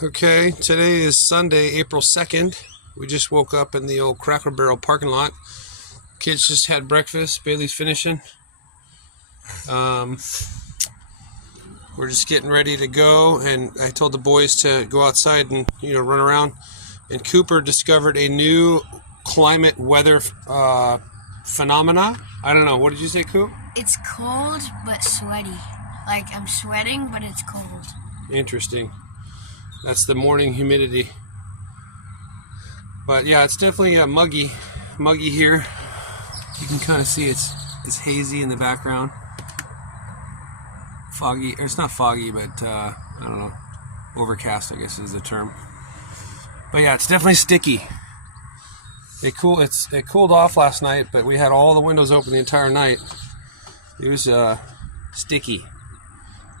Okay, today is Sunday, April 2nd. We just woke up in the old Cracker Barrel parking lot. Kids just had breakfast. Bailey's finishing. We're just getting ready to go, and I told the boys to go outside and run around. And Cooper discovered a new climate weather phenomena. I don't know. What did you say, Coop? It's cold but sweaty. Like I'm sweating, but it's cold. Interesting. That's the morning humidity. But yeah, it's definitely muggy here. You can kind of see it's hazy in the background. Foggy, or it's not foggy, but I don't know. Overcast, I guess is the term. But yeah, it's definitely sticky. It cooled off last night, but we had all the windows open the entire night. It was sticky.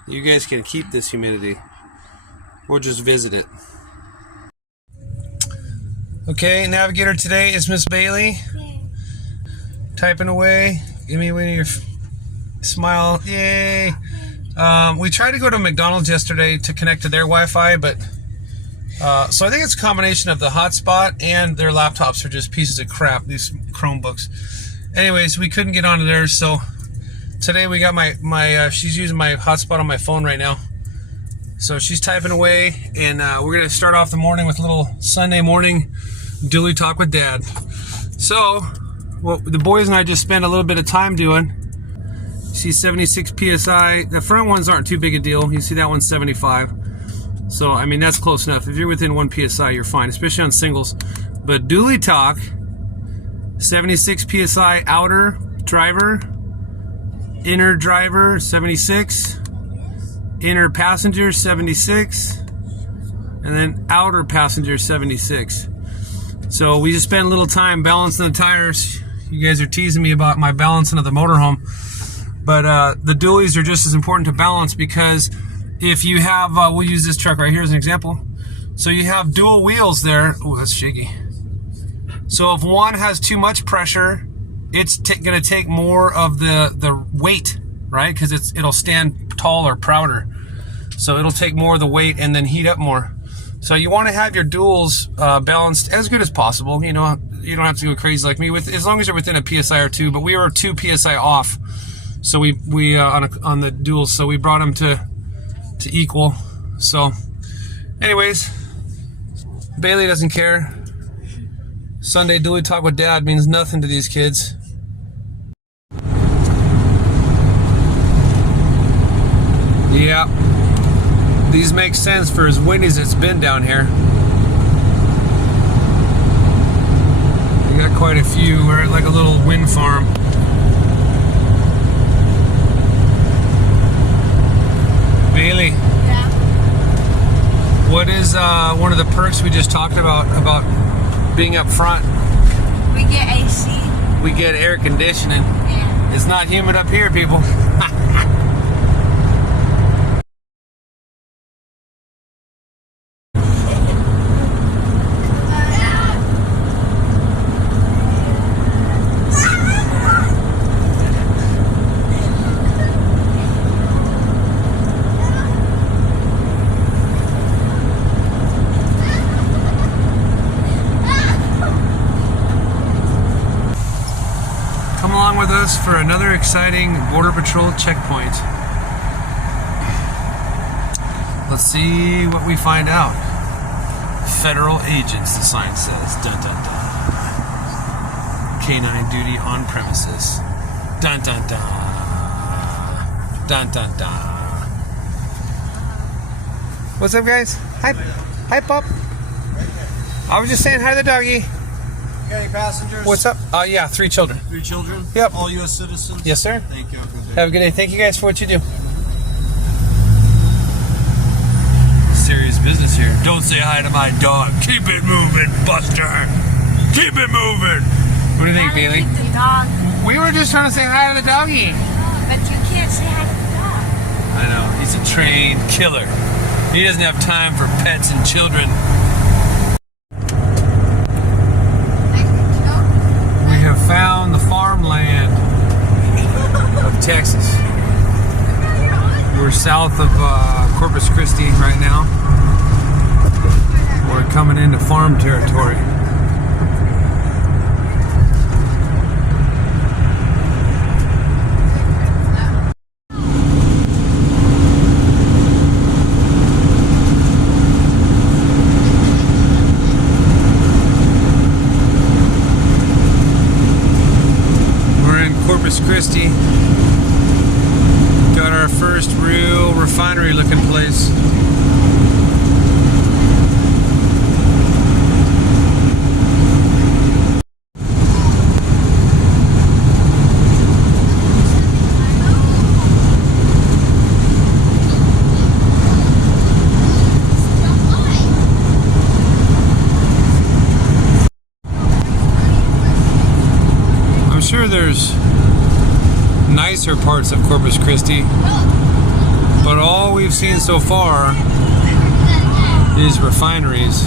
You guys can keep this humidity. We'll just visit it. Okay, navigator today is Miss Bailey. Yay. Typing away. Give me one of your smile. Yay. We tried to go to McDonald's yesterday to connect to their Wi-Fi, but so I think it's a combination of the hotspot and their laptops are just pieces of crap, these Chromebooks. Anyways, we couldn't get onto theirs, so today we got my she's using my hotspot on my phone right now. So she's typing away, and we're going to start off the morning with a little Sunday morning dually talk with Dad. So, what the boys and I just spent a little bit of time doing. She's 76 PSI. The front ones aren't too big a deal. You see that one's 75. So, I mean, that's close enough. If you're within 1 PSI, you're fine, especially on singles. But dually talk, 76 PSI outer driver, inner driver, 76. Inner passenger 76, and then outer passenger 76. So we just spent a little time balancing the tires. You guys are teasing me about my balancing of the motorhome, but the dualies are just as important to balance, because if you have, we'll use this truck right here as an example. So you have dual wheels there. Oh, that's shaky. So if one has too much pressure, it's going to take more of the weight, right? Because it'll stand taller, prouder. So it'll take more of the weight and then heat up more. So you want to have your duals balanced as good as possible. You know, you don't have to go crazy like me, as long as you're within a PSI or two. But we were 2 PSI off, so we on the duals. So we brought them to equal. So, anyways, Bailey doesn't care. Sunday dually talk with Dad means nothing to these kids. Yeah. These make sense for as windy as it's been down here. We got quite a few. We're at like a little wind farm. Bailey. Yeah. What is one of the perks we just talked about being up front? We get AC. We get air conditioning. Yeah. It's not humid up here, people. Come along with us for another exciting Border Patrol checkpoint. Let's see what we find out. Federal agents, the sign says. Dun dun dun. Canine duty on premises. Dun dun dun. Dun dun dun. What's up, guys? Hi. Hi, pup. I was just saying hi to the doggy. Any passengers? What's up? Yeah, 3 children. 3 children? Yep. All U.S. citizens? Yes, sir. Thank you. Have a good day. Have a good day. Thank you guys for what you do. Serious business here. Don't say hi to my dog. Keep it moving, Buster. Keep it moving. What do you think, Bailey? The dog. We were just trying to say hi to the doggy. But you can't say hi to the dog. I know. He's a trained killer. He doesn't have time for pets and children. Found the farmland of Texas. We're south of Corpus Christi right now. coming into farm territory. We're in Corpus Christi. Got our first real refinery looking place. I'm sure there's nicer parts of Corpus Christi, but all we've seen so far is refineries.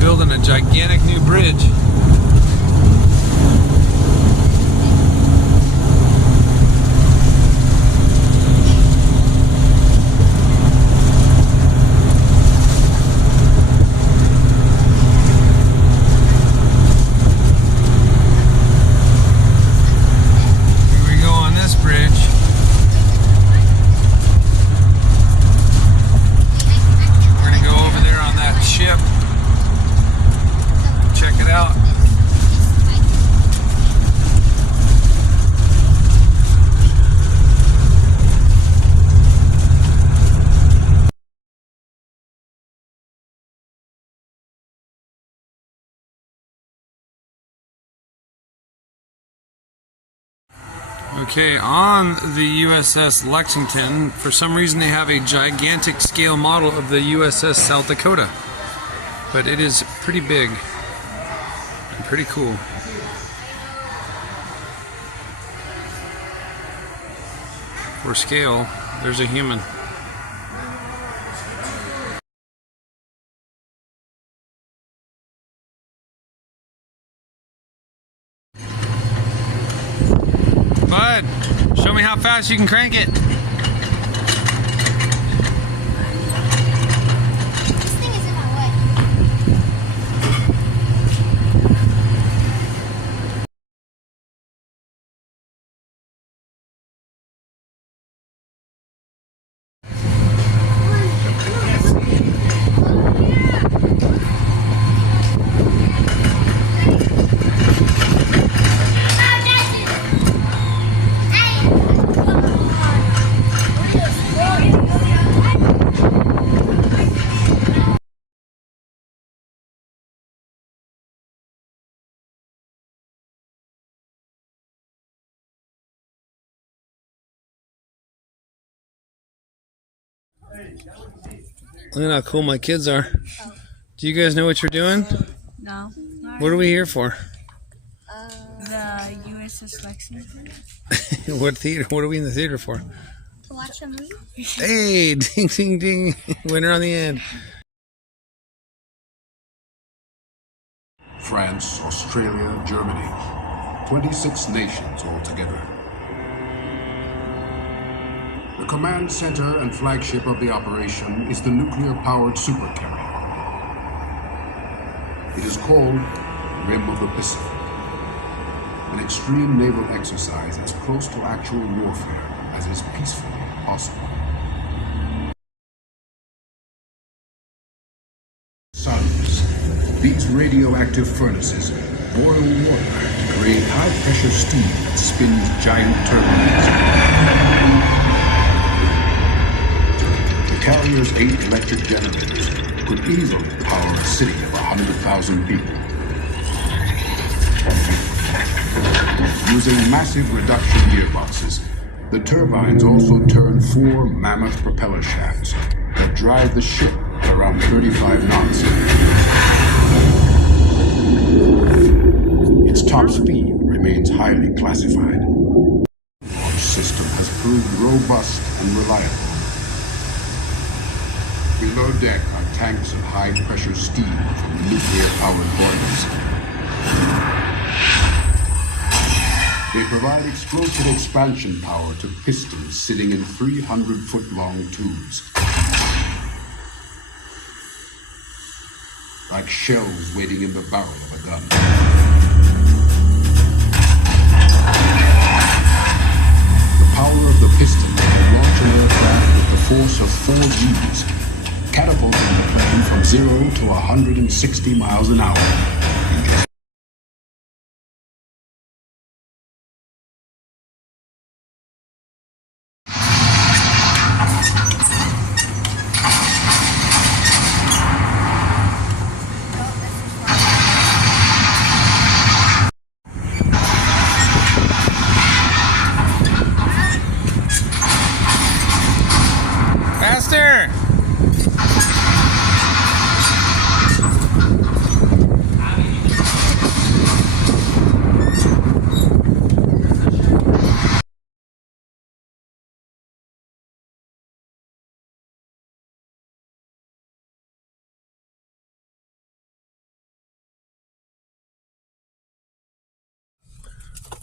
Building a gigantic new bridge. Okay, on the USS Lexington, for some reason they have a gigantic scale model of the USS South Dakota. But it is pretty big and pretty cool. For scale, there's a human. Bud, show me how fast you can crank it. This thing is in my way. Look at how cool my kids are. Do you guys know what you're doing? No. What are we here for? The USS Lexington. What theater? What are we in the theater for? To watch a movie? Hey, ding, ding, ding. Winner on the end. France, Australia, Germany. 26 nations altogether. The command center and flagship of the operation is the nuclear-powered supercarrier. It is called Rim of the Pacific, an extreme naval exercise as close to actual warfare as is peacefully possible. Suns. These radioactive furnaces boil water to create high-pressure steam that spins giant turbines. The carrier's 8 electric generators could easily power a city of 100,000 people. Using massive reduction gearboxes, the turbines also turn 4 mammoth propeller shafts that drive the ship at around 35 knots. Its top speed remains highly classified. The launch system has proved robust and reliable. Below deck are tanks of high-pressure steam from nuclear-powered boilers. They provide explosive expansion power to pistons sitting in 300-foot-long tubes. Like shells waiting in the barrel of a gun. The power of the piston can launch an aircraft with the force of 4 Gs, catapulting the plane from 0 to 160 miles an hour in just Faster!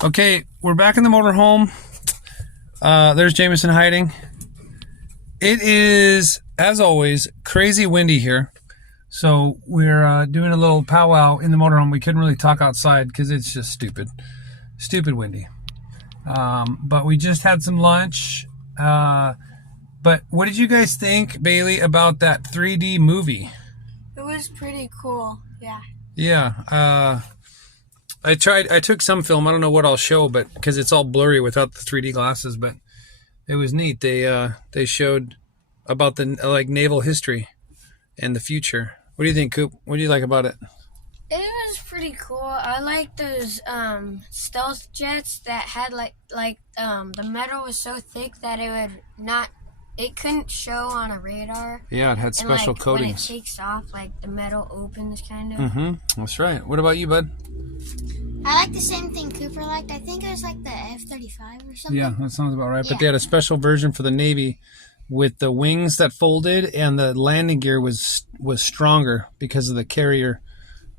Okay, we're back in the motorhome. There's Jameson hiding. It is, as always, crazy windy here. So we're doing a little powwow in the motorhome. We couldn't really talk outside because it's just stupid. Stupid windy. But we just had some lunch. But what did you guys think, Bailey, about that 3D movie? It was pretty cool. Yeah. Yeah. I took some film. I don't know what I'll show, but because it's all blurry without the 3D glasses, but it was neat. They showed about the naval history and the future. What do you think, Coop? What do you like about it? It was pretty cool. I like those stealth jets that had the metal was so thick that it couldn't show on a radar. Yeah, it had special coatings. When it takes off, the metal opens kind of. That's right. What about you, bud? I like the same thing Cooper liked. I think it was like the F-35 or something. Yeah, that sounds about right. Yeah. But they had a special version for the Navy with the wings that folded, and the landing gear was stronger because of the carrier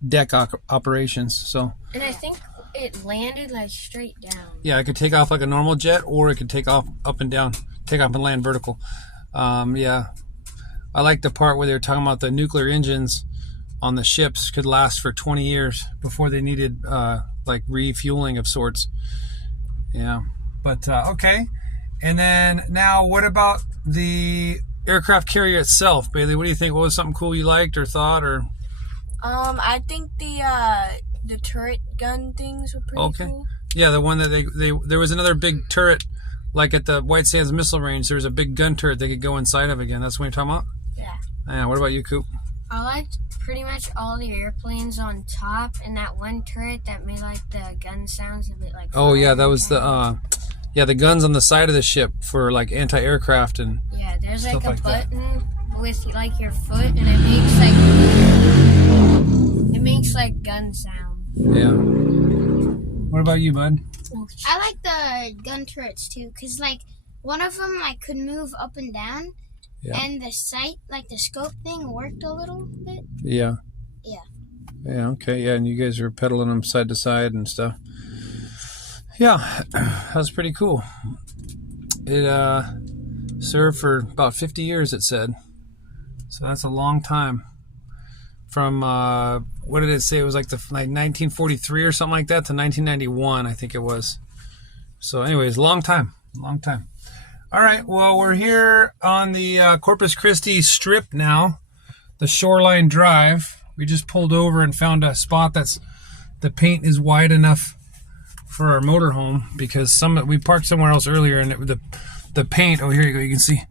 deck operations. So. And I think it landed straight down. Yeah, it could take off like a normal jet, or it could take off up and down, take off and land vertical. Yeah, I like the part where they were talking about the nuclear engines on the ships could last for 20 years before they needed refueling of sorts. Yeah, but okay. And then now, what about the aircraft carrier itself, Bailey? What do you think? What was something cool you liked or thought, or? I think the turret gun things were pretty cool. Yeah, the one that there was another big turret, like at the White Sands Missile Range. There was a big gun turret they could go inside of again. That's what you're talking about? Yeah. Yeah. What about you, Coop? I liked pretty much all the airplanes on top, and that one turret that made the gun sounds a bit like. Oh yeah, that was the the guns on the side of the ship for anti-aircraft and. Yeah, there's a button with your foot, and it makes gun sound. Yeah. What about you, bud? I like the gun turrets too, because one of them could move up and down, and the sight, the scope thing, worked a little bit. Yeah. Yeah. Yeah. Okay. Yeah, and you guys were pedaling them side to side and stuff. Yeah, that was pretty cool. It served for about 50 years, it said. So that's a long time. From what did it say? It was like 1943 or something like that to 1991, I think it was. So, anyways, long time. All right. Well, we're here on the Corpus Christi Strip now, the Shoreline Drive. We just pulled over and found a spot that's the paint is wide enough for our motorhome, because we parked somewhere else earlier, and the paint. Oh, here you go. You can see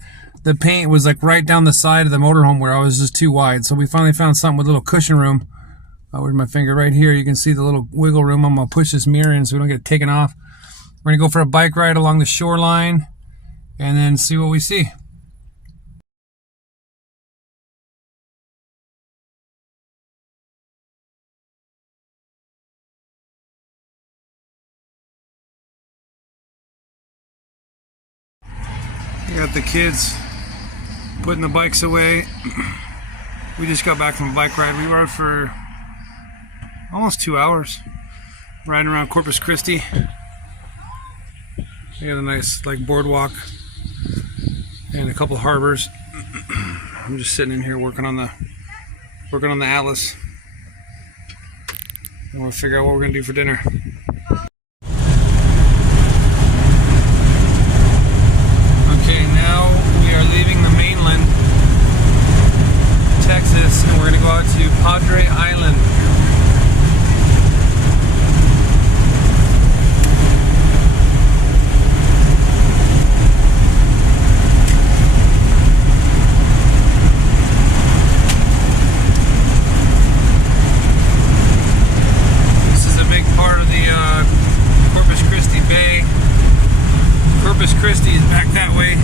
the paint was right down the side of the motorhome where I was just too wide. So we finally found something with a little cushion room. Where's my finger? Right here. You can see the little wiggle room. I'm gonna push this mirror in so we don't get taken off. We're gonna go for a bike ride along the shoreline, and then see what we see. You got the kids Putting the bikes away. We just got back from a bike ride. We rode for almost 2 hours riding around Corpus Christi. We got a nice like boardwalk and a couple harbors. I'm just sitting in here working on the Atlas. And we'll figure out what we're gonna do for dinner. Okay, now we are leaving the mainland, Texas, and we're gonna go out to Padre Island. Corpus Christi Bay. Corpus Christi is back that way.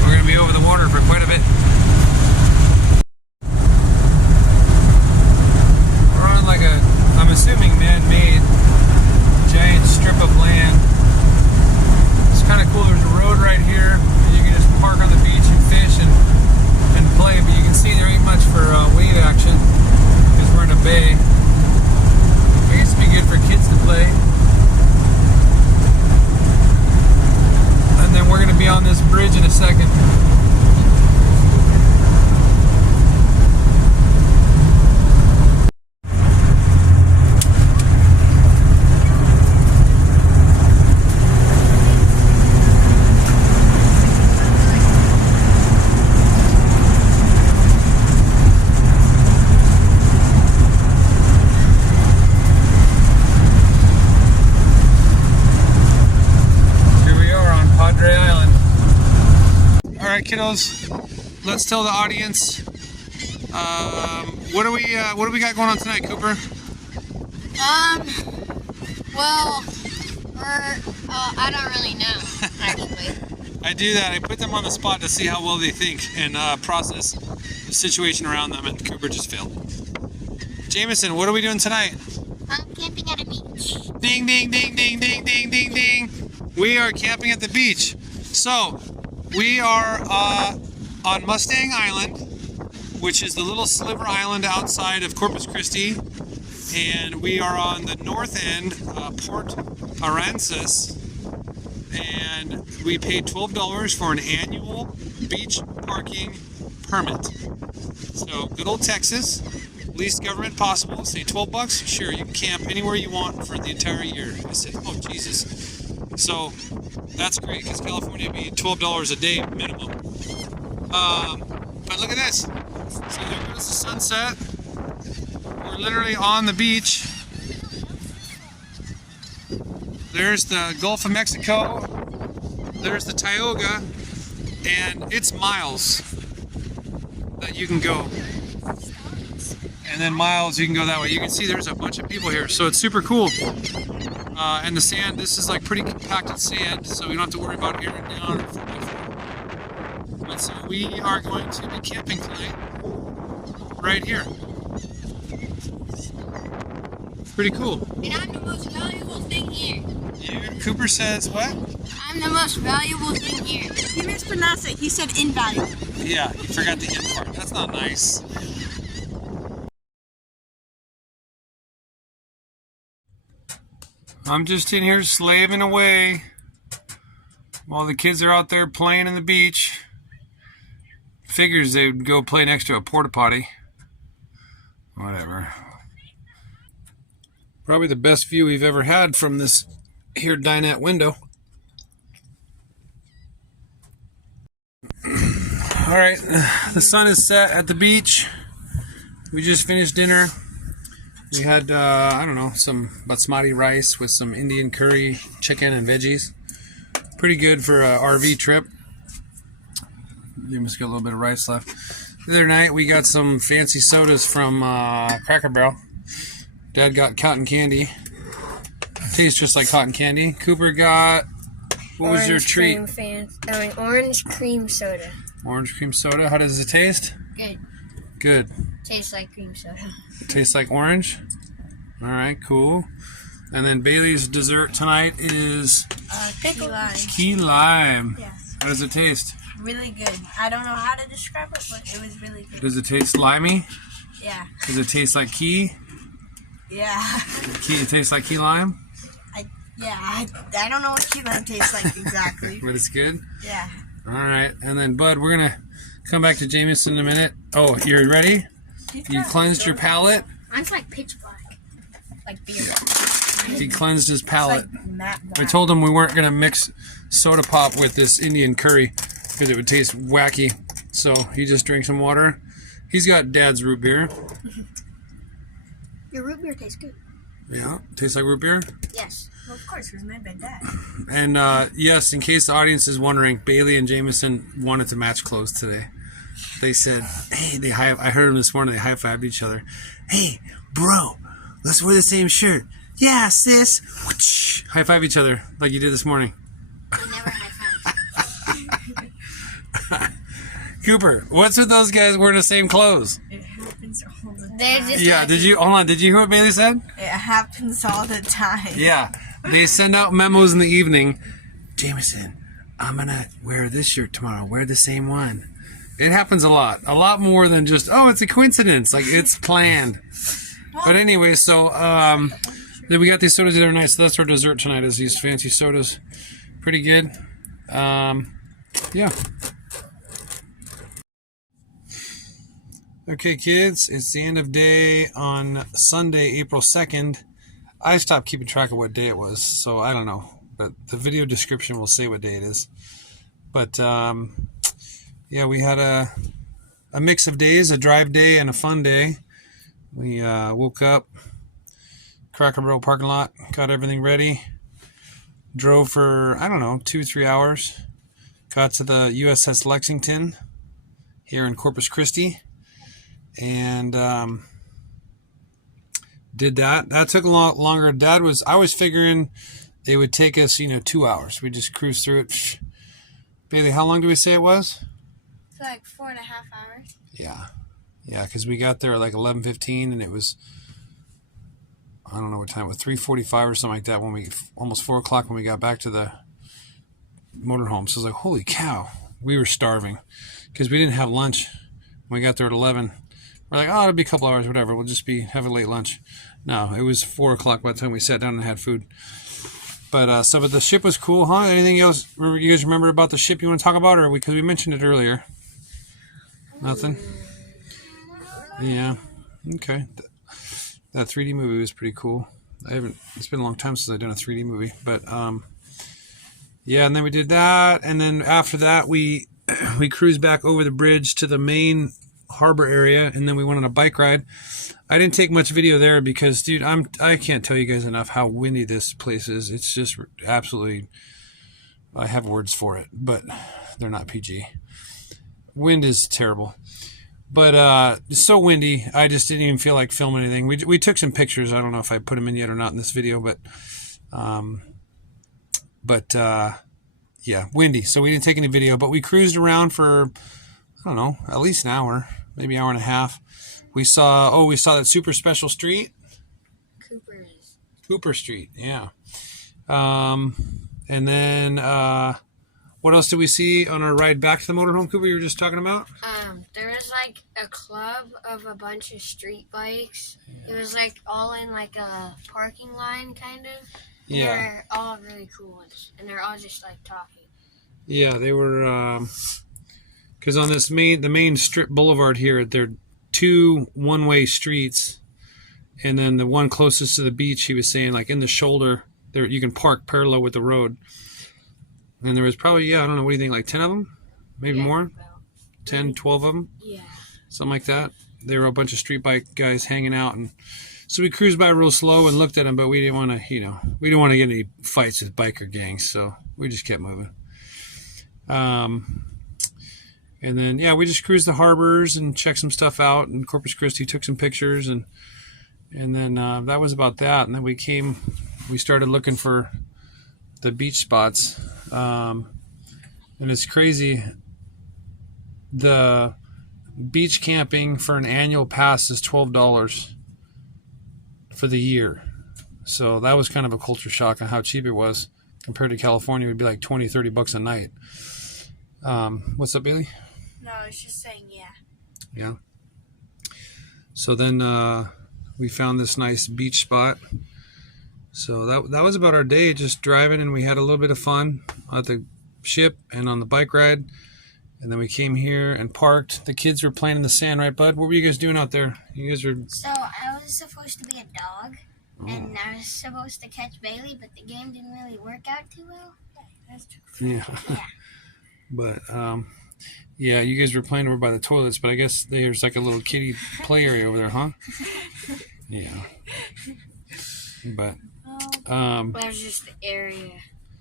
We're going to be over the water for quite a bit. We're on like a, I'm assuming man-made giant strip of land. It's kind of cool. There's a road right here, and you can just park on the beach and fish and play. But you can see there ain't much for wave action because we're in a bay. I guess it'd be good for kids to play. And then we're gonna be on this bridge in a second. Alright, kiddos, let's tell the audience what do we got going on tonight, Cooper? Well, I don't really know, actually. I do that. I put them on the spot to see how well they think and process the situation around them, and Cooper just failed. Jameson, what are we doing tonight? I'm camping at a beach. Ding, ding, ding, ding, ding, ding, ding, ding. We are camping at the beach. So, we are on Mustang Island, which is the little sliver island outside of Corpus Christi, and we are on the north end, Port Aransas, and we paid $12 for an annual beach parking permit. So, good old Texas, least government possible. Say $12, sure, you can camp anywhere you want for the entire year. I said, oh Jesus. So that's great because California would be $12 a day minimum. But look at this. So there goes the sunset. We're literally on the beach. There's the Gulf of Mexico. There's the Tioga. And it's miles that you can go. And then miles you can go that way. You can see there's a bunch of people here. So it's super cool. And the sand, this is like pretty compacted sand, so we don't have to worry about air and down. But so we are going to be camping tonight, right here. Pretty cool. And I'm the most valuable thing here. Cooper says what? I'm the most valuable thing here. He mispronounced it. He said invaluable. Yeah, you forgot the end part. That's not nice. I'm just in here slaving away while the kids are out there playing in the beach. Figures they would go play next to a porta potty. Whatever. Probably the best view we've ever had from this here dinette window. Alright, the sun is set at the beach. We just finished dinner. We had, I don't know, some basmati rice with some Indian curry, chicken, and veggies. Pretty good for an RV trip. You must get a little bit of rice left. The other night, we got some fancy sodas from Cracker Barrel. Dad got cotton candy. Tastes just like cotton candy. Cooper got, what was your treat? Orange cream soda. Orange cream soda. How does it taste? Good. Good. Tastes like cream soda. Tastes like orange. All right, cool. And then Bailey's dessert tonight is Key lime. key lime. Yes. How does it taste? Really good. I don't know how to describe it, but it was really good. Does it taste limey? Yeah. Does it taste like key? Yeah. It tastes like key lime? I don't know what key lime tastes like exactly. But it's good? Yeah. All right. And then, Bud, we're going to come back to Jameson in a minute. Oh, you're ready? You cleansed your palate? Mine's like pitch black. Like beer. He cleansed his palate. Matte I black. told him we weren't going to mix soda pop with this Indian curry because it would taste wacky. So he just drank some water. He's got Dad's root beer. Your root beer tastes good. Yeah, tastes like root beer. Yes. Well, of course, it was made by Dad. And yes, in case the audience is wondering, Bailey and Jameson wanted to match clothes today. They said, hey, I heard them this morning, they high-fived each other. Hey, bro, let's wear the same shirt. Yeah, sis. Whoosh. High-five each other like you did this morning. I never high-five. Cooper, what's with those guys wearing the same clothes? It happens all the time. They're just Yeah, did you hear what Bailey said? It happens all the time. Yeah, they send out memos in the evening. Jameson, I'm gonna wear this shirt tomorrow. Wear the same one. It happens a lot more than just, oh, it's a coincidence. Like, it's planned. But anyway, so then we got these sodas the other night. So that's our dessert tonight, is these fancy sodas. Pretty good. Yeah. Okay, kids, it's the end of day on Sunday, April 2nd. I stopped keeping track of what day it was, so I don't know. But the video description will say what day it is. But, yeah, we had a mix of days, a drive day and a fun day. We woke up, Cracker Barrel parking lot, got everything ready. Drove for, I don't know, 2-3 hours. Got to the USS Lexington here in Corpus Christi. And did that. That took a lot longer. I was figuring it would take us, 2 hours. We just cruised through it. Bailey, how long did we say it was? It's like 4.5 hours. Yeah, because we got there at like 11:15, and it was, I don't know what time it was, 3:45 or something like that, when we, almost 4 o'clock when we got back to the motorhome. So I was like, holy cow, we were starving because we didn't have lunch when we got there at 11. We're like, oh, it'll be a couple hours, whatever. We'll just have a late lunch. No, it was 4 o'clock by the time we sat down and had food. But but the ship was cool, huh? Anything else you guys remember about the ship you want to talk about, or because we mentioned it earlier? Nothing? Yeah. Okay. That 3D movie was pretty cool. It's been a long time since I've done a 3D movie, but yeah, and then we did that, and then after that we cruised back over the bridge to the main harbor area, and then we went on a bike ride. I didn't take much video there because, dude, I can't tell you guys enough how windy this place is. It's just absolutely, I have words for it, but they're not PG. Wind is terrible. But it's so windy, I just didn't even feel like filming anything. We took some pictures. I don't know if I put them in yet or not in this video, but yeah, windy. So we didn't take any video, but we cruised around for, I don't know, at least an hour, maybe an hour and a half. We saw that super special street. Cooper Street, yeah. And then what else did we see on our ride back to the motorhome, Cooper, you were just talking about? There was like a club of a bunch of street bikes. Yeah. It was like all in like a parking line kind of. Yeah. They're all really cool, and they're all just like talking. Yeah, they were, because on the main strip boulevard here, there are 2 one-way streets, and then the one closest to the beach, he was saying, like in the shoulder, there you can park parallel with the road. And there was probably, I don't know, what do you think, like 10 of them? Maybe more? 10, 12 of them? Yeah. Something like that. They were a bunch of street bike guys hanging out, and so we cruised by real slow and looked at them, but we didn't want to, we didn't want to get any fights with biker gangs, so we just kept moving. And then, yeah, we just cruised the harbors and checked some stuff out, and Corpus Christi, took some pictures, and then that was about that. And then we started looking for the beach spots, and it's crazy. The beach camping for an annual pass is $12 for the year. So that was kind of a culture shock on how cheap it was. Compared to California, it would be like $20-30 a night. What's up, Bailey? No, I was just saying, yeah. Yeah. So then we found this nice beach spot. So that was about our day, just driving, and we had a little bit of fun at the ship and on the bike ride. And then we came here and parked. The kids were playing in the sand, right, Bud? What were you guys doing out there? You guys were... So I was supposed to be a dog, and I was supposed to catch Bailey, but the game didn't really work out too well. Yeah. But, yeah, you guys were playing over by the toilets, but I guess there's like a little kiddie play area over there, huh? Yeah. But, That was just the area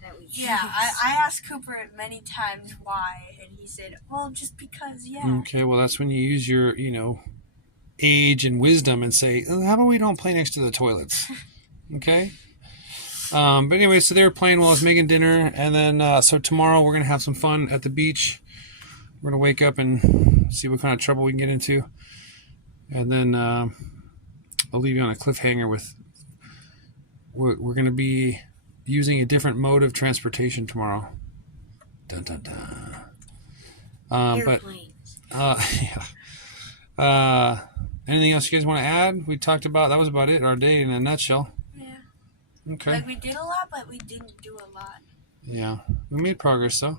that we Yeah, I asked Cooper many times why, and he said, well, just because, yeah. okay, well, that's when you use your, age and wisdom and say, oh, how about we don't play next to the toilets? Okay? But anyway, so they were playing while I was making dinner, and then, so tomorrow we're going to have some fun at the beach. We're going to wake up and see what kind of trouble we can get into. And then I'll leave you on a cliffhanger with, we're going to be using a different mode of transportation tomorrow. Dun, dun, dun. Yeah. Anything else you guys want to add? We talked about, that was about it, our day in a nutshell. Yeah. Okay. Like, we did a lot, but we didn't do a lot. Yeah. We made progress, though.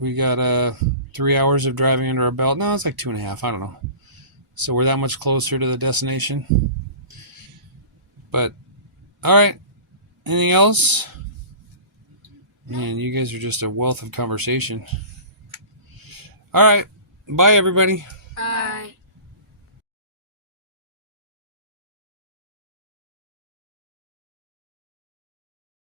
We got 3 hours of driving under our belt. No, it's like 2.5. I don't know. So we're that much closer to the destination. But, all right. Anything else? Man, you guys are just a wealth of conversation. All right. Bye, everybody. Bye.